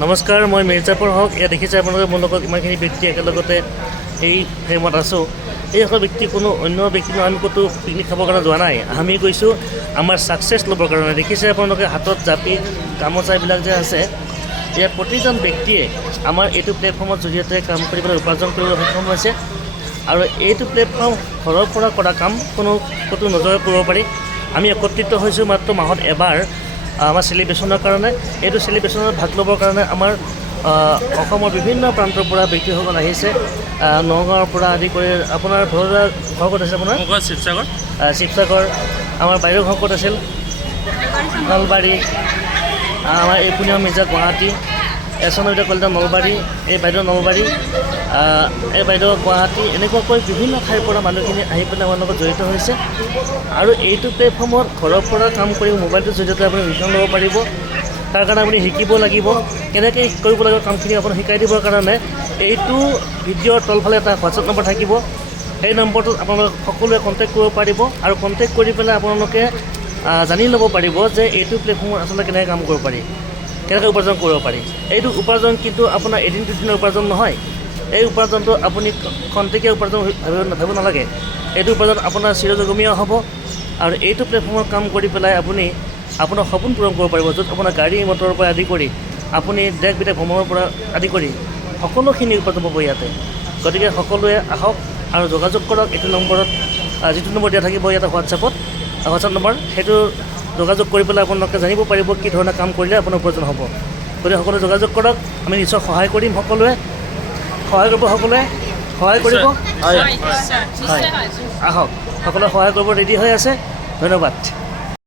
নমস্কাৰ, মই মিৰ্জাপুৰ হক। এয়া দেখিছে আপোনালোকে মোৰ লগত ইমানখিনি ব্যক্তি একেলগতে এই ফ্ৰেমত আছোঁ। এইসকল ব্যক্তি কোনো অন্য ব্যক্তি নহয়, আমি ক'তো পিকনিক খাবৰ কাৰণে যোৱা নাই। আমি গৈছোঁ আমাৰ ছাকচেছ ল'বৰ কাৰণে। দেখিছে আপোনালোকে হাতত জাপি গামোচা এইবিলাক যে আছে, ইয়াত প্ৰতিজন ব্যক্তিয়ে আমাৰ এইটো প্লেটফৰ্মৰ জৰিয়তে কাম কৰিবলৈ উপাৰ্জন কৰিবলৈ সক্ষম হৈছে। আৰু এইটো প্লেটফৰ্ম ঘৰৰ পৰা কৰা কাম, ক'তো নজৰে কৰিব পাৰি। আমি একত্ৰিত হৈছোঁ মাত্ৰ মাহত এবাৰ আমাৰ চেলিব্ৰেশ্যনৰ কাৰণে। এইটো চেলিব্ৰেশ্যনত ভাগ ল'বৰ কাৰণে আমাৰ অসমৰ বিভিন্ন প্ৰান্তৰ পৰা ব্যক্তিসকল আহিছে। নগাঁৱৰ পৰা আদি কৰি আপোনাৰ ঘৰ ক'ত আছে? আপোনাৰ শিৱসাগৰ। আমাৰ বাইদেউৰ ঘৰ ক'ত আছিল? নলবাৰী। আমাৰ এই পুনিয়া মিৰ্জা গুৱাহাটী, এচনবিদা কলিতা নলবাৰী, এই বাইদেউ নলবাৰী, এই বাইদেউ গুৱাহাটী। এনেকুৱাকৈ বিভিন্ন ঠাইৰ পৰা মানুহখিনি আহি পেলাই আমাৰ লগত জড়িত হৈছে। আৰু এইটো প্লেটফৰ্মত ঘৰৰ পৰা কাম কৰি মোবাইলটোৰ জৰিয়তে আপুনি ৰিটাৰ্ণ ল'ব পাৰিব। তাৰ কাৰণে আপুনি শিকিব লাগিব, কেনেকৈ কৰিব লাগিব কামখিনি আপোনাক শিকাই দিবৰ কাৰণে এইটো ভিডিঅ'ৰ তলফালে এটা হোৱাটছআপ নম্বৰ থাকিব। সেই নম্বৰটোত আপোনালোকে সকলোৱে কণ্টেক্ট কৰিব পাৰিব আৰু কণ্টেক্ট কৰি পেলাই আপোনালোকে জানি ল'ব পাৰিব যে এইটো প্লেটফৰ্মত আচলতে কেনেকৈ কাম কৰিব পাৰি, কেনেকৈ উপাৰ্জন কৰিব পাৰি। এইটো উপাৰ্জন কিন্তু আপোনাৰ এদিন দুদিনৰ উপাৰ্জন নহয়। এই উপাৰ্জনটো আপুনি খন্তেকীয়া উপাৰ্জন ভাবিব নালাগে। এইটো উপাৰ্জন আপোনাৰ চিৰজীৱনীয় হ'ব। আৰু এইটো প্লেটফৰ্মত কাম কৰি পেলাই আপুনি আপোনাৰ সপোন পূৰণ কৰিব পাৰিব, য'ত আপোনাৰ গাড়ী মটৰৰ পৰা আদি কৰি আপুনি দেশ বিদেশ ভ্ৰমণৰ পৰা আদি কৰি সকলোখিনি উপাৰ্জন পাব ইয়াতে। গতিকে সকলোৱে আহক আৰু যোগাযোগ কৰক এইটো নম্বৰত, যিটো নম্বৰ দিয়া থাকিব ইয়াতে হোৱাটছআপ নম্বৰ, সেইটো যোগাযোগ কৰি পেলাই আপোনালোকে জানিব পাৰিব কি ধৰণে কাম কৰিলে আপোনাৰ উপাৰ্জন হ'ব। গতিকে সকলোৱে যোগাযোগ কৰক, আমি নিশ্চয় সহায় কৰিম। সকলোৱে সহায় কৰিব, সকলোৱে সহায় কৰিব। আহক, সকলোৱে সহায় কৰিব ৰেডি হৈ আছে। ধন্যবাদ।